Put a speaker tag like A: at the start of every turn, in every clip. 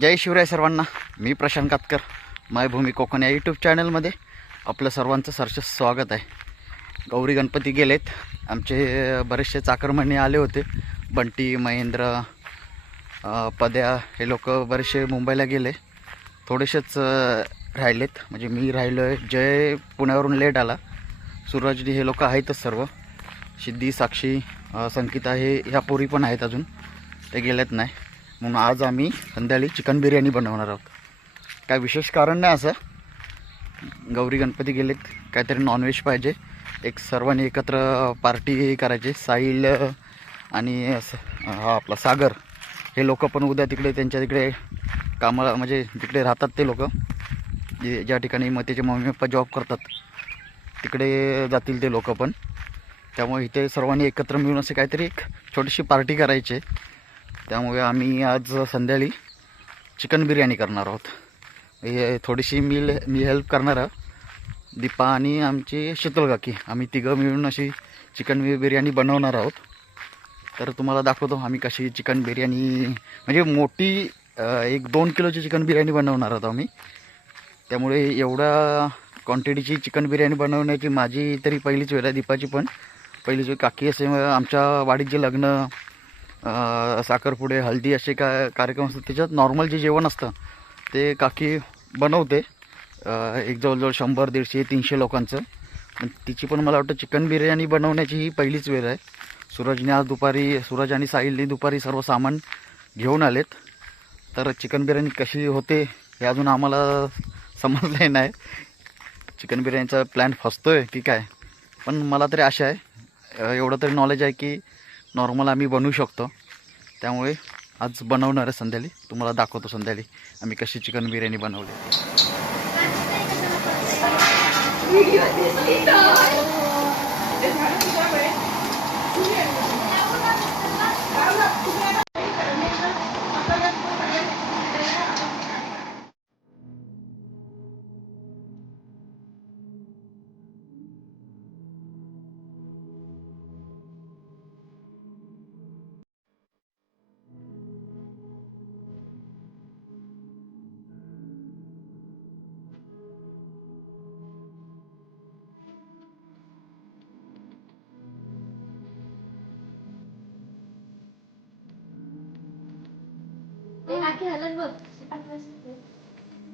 A: जय शिवराय सर्वांना. मी प्रशांत कातकर मायभूमी कोकण या यूट्यूब चॅनलमध्ये आपलं सर्वांचं सरचं स्वागत आहे. गौरी गणपती गेलेत. आमचे बरेचसे चाकरमणी आले होते. बंटी महेंद्र पद्या हे लोक बरेचसे मुंबईला गेले. थोडेसेच राहिलेत. म्हणजे मी राहिलो आहे जय पुण्यावरून लेट आला. सूरज हे लोक आहेतच सर्व. सिद्धी साक्षी संकिता हे ह्या पोरी पण आहेत अजून. ते गेलेत नाही. म्हणून आज आम्ही संध्याकाळी चिकन बिर्याणी बनवणार आहोत. काय विशेष कारण नाही असं. गौरी गणपती गेलेत काहीतरी नॉनव्हेज पाहिजे. एक सर्वांनी एकत्र पार्टी करायची साहिल आणि हा आपला सागर. हे लोक पण उद्या तिकडे त्यांच्या तिकडे कामाला म्हणजे तिकडे राहतात ते लोक. जे ज्या ठिकाणी मग त्याचे मम्मी पप्पा जॉब करतात तिकडे जातील ते लोक पण. त्यामुळे इथे सर्वांनी एकत्र मिळून असे काहीतरी एक छोटीशी पार्टी करायची. त्यामुळे आम्ही आज संध्याकाळी चिकन बिर्याणी करणार आहोत. हे थोडीशी मी मी हेल्प करणार आहोत दीपा आणि आमची शीतल काकी आम्ही तिघं मिळून अशी चिकन बिर्याणी बनवणार आहोत. तर तुम्हाला दाखवतो आम्ही कशी चिकन बिर्याणी म्हणजे मोठी एक दोन किलोची चिकन बिर्याणी बनवणार आहोत आम्ही. त्यामुळे एवढ्या क्वांटिटीची चिकन बिर्याणी बनवण्याची माझी तरी पहिलीच वेळ आहे दीपाची पण. पहिलीच वेळ काकी असे आमच्या वाडीत जे लग्न साखरपुडे हल्दी असे का कार्यक्रम असतात. त्याच्यात नॉर्मल जे जेवण असतं ते काकी बनवते. एक जवळजवळ शंभर दीडशे तीनशे लोकांचं. तिची पण मला वाटतं चिकन बिर्याणी बनवण्याची ही पहिलीच वेळ आहे. सूरजने आज दुपारी सूरज आणि साहिलने दुपारी सर्व सामान घेऊन आलेत. तर चिकन बिर्याणी कशी होते हे अजून आम्हाला समजलं नाही. चिकन बिर्याणीचा प्लॅन फसतो आहे की काय. पण मला तरी आशा आहे. एवढं तरी नॉलेज आहे की नॉर्मल आम्ही बनवू शकतो. त्यामुळे आज बनवणार आहे संध्याकाळी. तुम्हाला दाखवतो संध्याकाळी आम्ही कशी चिकन बिर्याणी बनवली.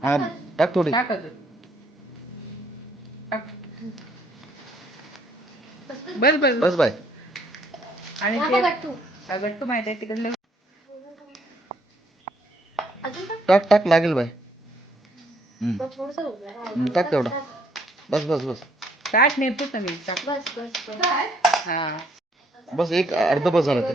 A: हां टाक थोडी.
B: बस बस.
A: बस बाय.
B: आणि ते गट्टू माहीत आहे तिकडलं.
A: टाक टाक लागेल बाय. हम्म. हम्म, टाक तेवढा. बस बस बस.
B: ताट नेतो ना मी टाक. हा.
A: बस एक अर्ध बस झालं ते.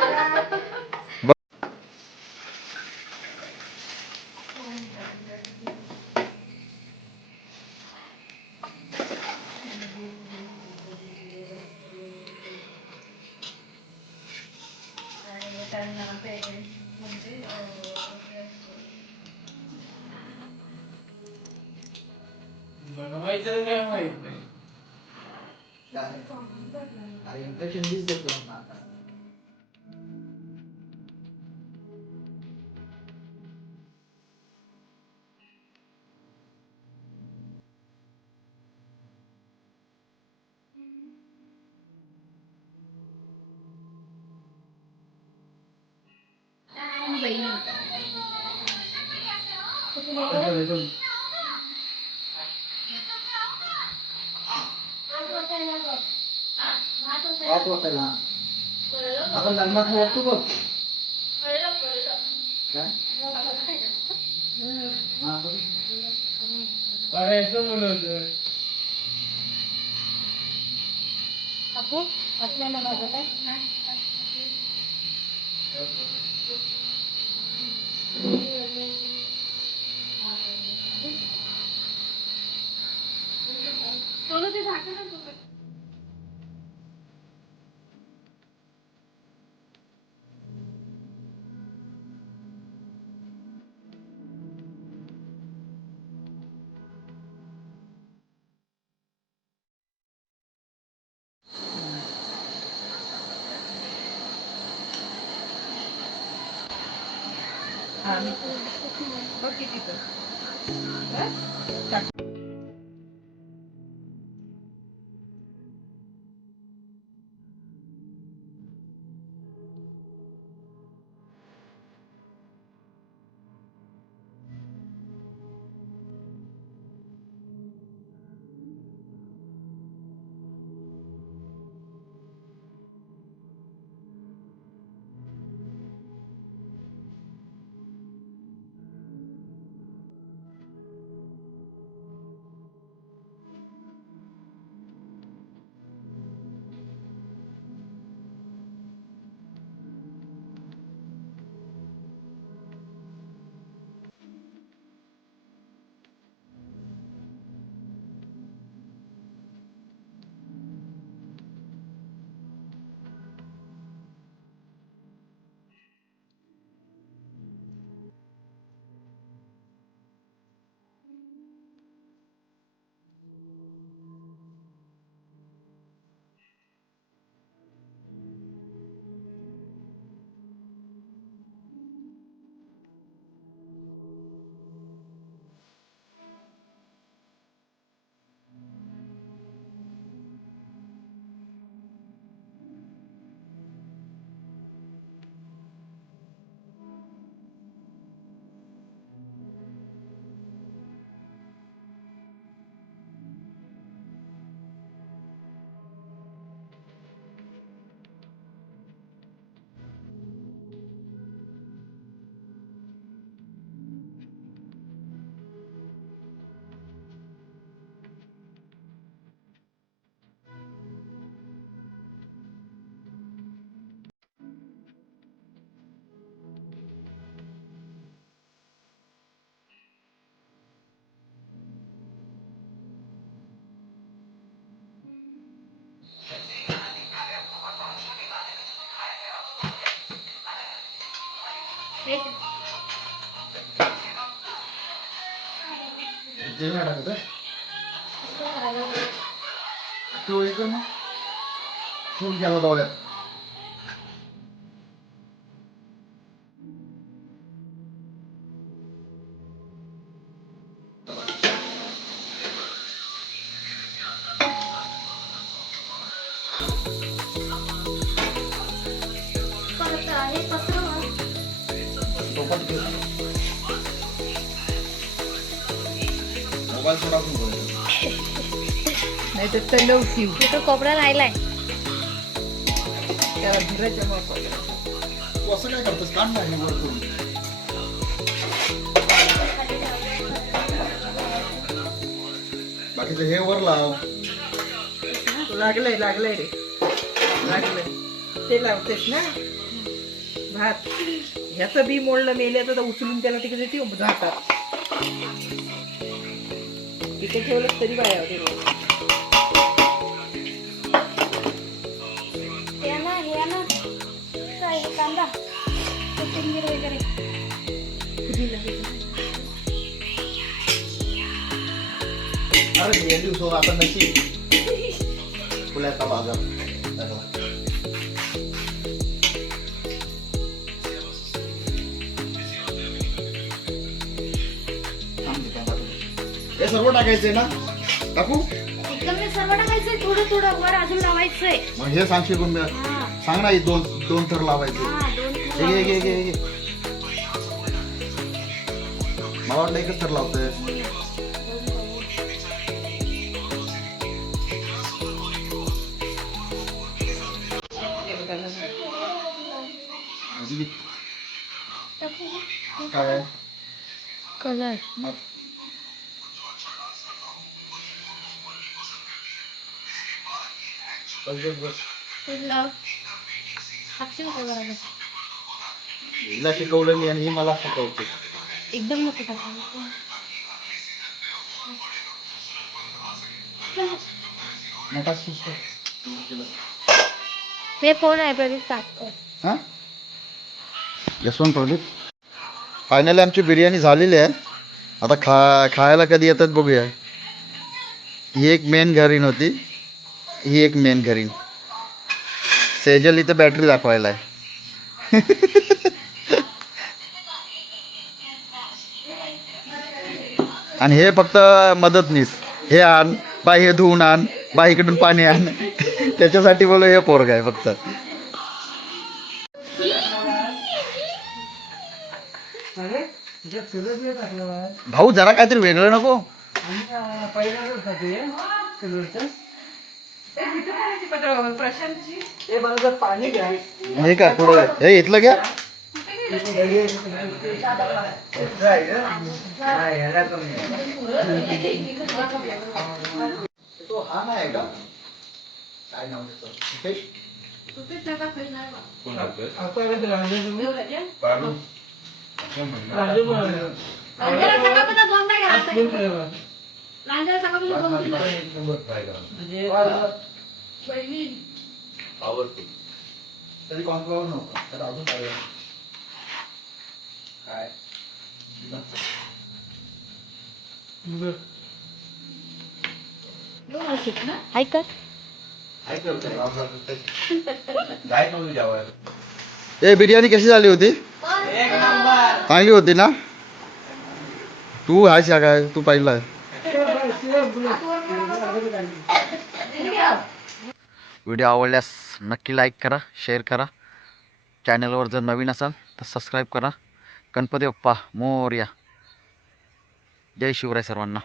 A: Bueno, ahí te dejan, güey. Dale. Ahí te dejan, dice,
B: pero nada. vậy Aku telah. Aku lama
A: kaya tu kok. Kan? Aku. Pakai
C: semula tu. Aku, aku mana nak kata? তোলো থাকে না না हां इकडं
A: ना तू どういくの？
B: नाही तर तलव ठेव
C: तिथं कोपरा राहिलाय.
B: त्याला धीराच्या मग
A: तू असं काय करतोस? काढ ना हे वर करून. बाकीचं हे वर लाव.
B: लागलंय लागलंय रे. लागलंय. ते लावतेस ना? भात. ह्याचं बी मोडलं मेल्याचं तर उचलून त्याला तिकडे ठेव जातात इथे ठेवलं तरी बाया
C: हे ना हे ना. काय हे कांदा? कोथिंबीर वगैरे.
A: अरे हे आता फुल्याचा बाजार. सर्व टाकायचंय ना? टाकू
C: एकदम हे सर्व टाकायचंय थोडं थोडं वर अजून लावायचंय.
A: मग हे सांगशील कोण मी-
C: हा.
A: सांग ना हे दोन दोन थर लावायचे.
C: हा दोन.
A: घे मला वाटलं एकच थर लावतोय.
C: टाकू.
A: काय?
C: कलर.
A: मग बस बस बस
C: लाव टाकशील का बरोबर
A: हिला शिकवलं मी आणि ही मला शिकवते
C: एकदम नको टाकायला
A: नका सुस्त
C: हे फोन आहे प्रदीप टाकतो
A: हां यशवंत प्रदीप फायनली आमची बिर्याणी झालेली आहे आता खा खायला कधी येतात बघूया ही एक मेन घरीण होती ही एक मेन घरीण सेजल इथं बॅटरी दाखवायला आहे. आणि हे फक्त मदतनीस. हे आण बाई हे धुवून आण बाई इकडून पाणी आण. त्याच्यासाठी बोलो हे पोरग आहे फक्त. भाऊ जरा काहीतरी वेगळं नको.
B: प्रशांतची पाणी घ्या
A: हे का थोडं हे इथलं घ्या. तो हा नाही का काय नाव तरी कॉन्फ्लॉवर नव्हतं तर अजून काय काय
C: हाय कर
A: ए बिर्याणी कशी झाली होती चांगली होती ना तू आहेस या काय तू पाहिलं व्हिडिओ आवडल्यास नक्की लाईक करा शेअर करा. चॅनलवर जर नवीन असाल तर सबस्क्राईब करा. गणपती बाप्पा मोर्या. जय शिवराय सर्वांना.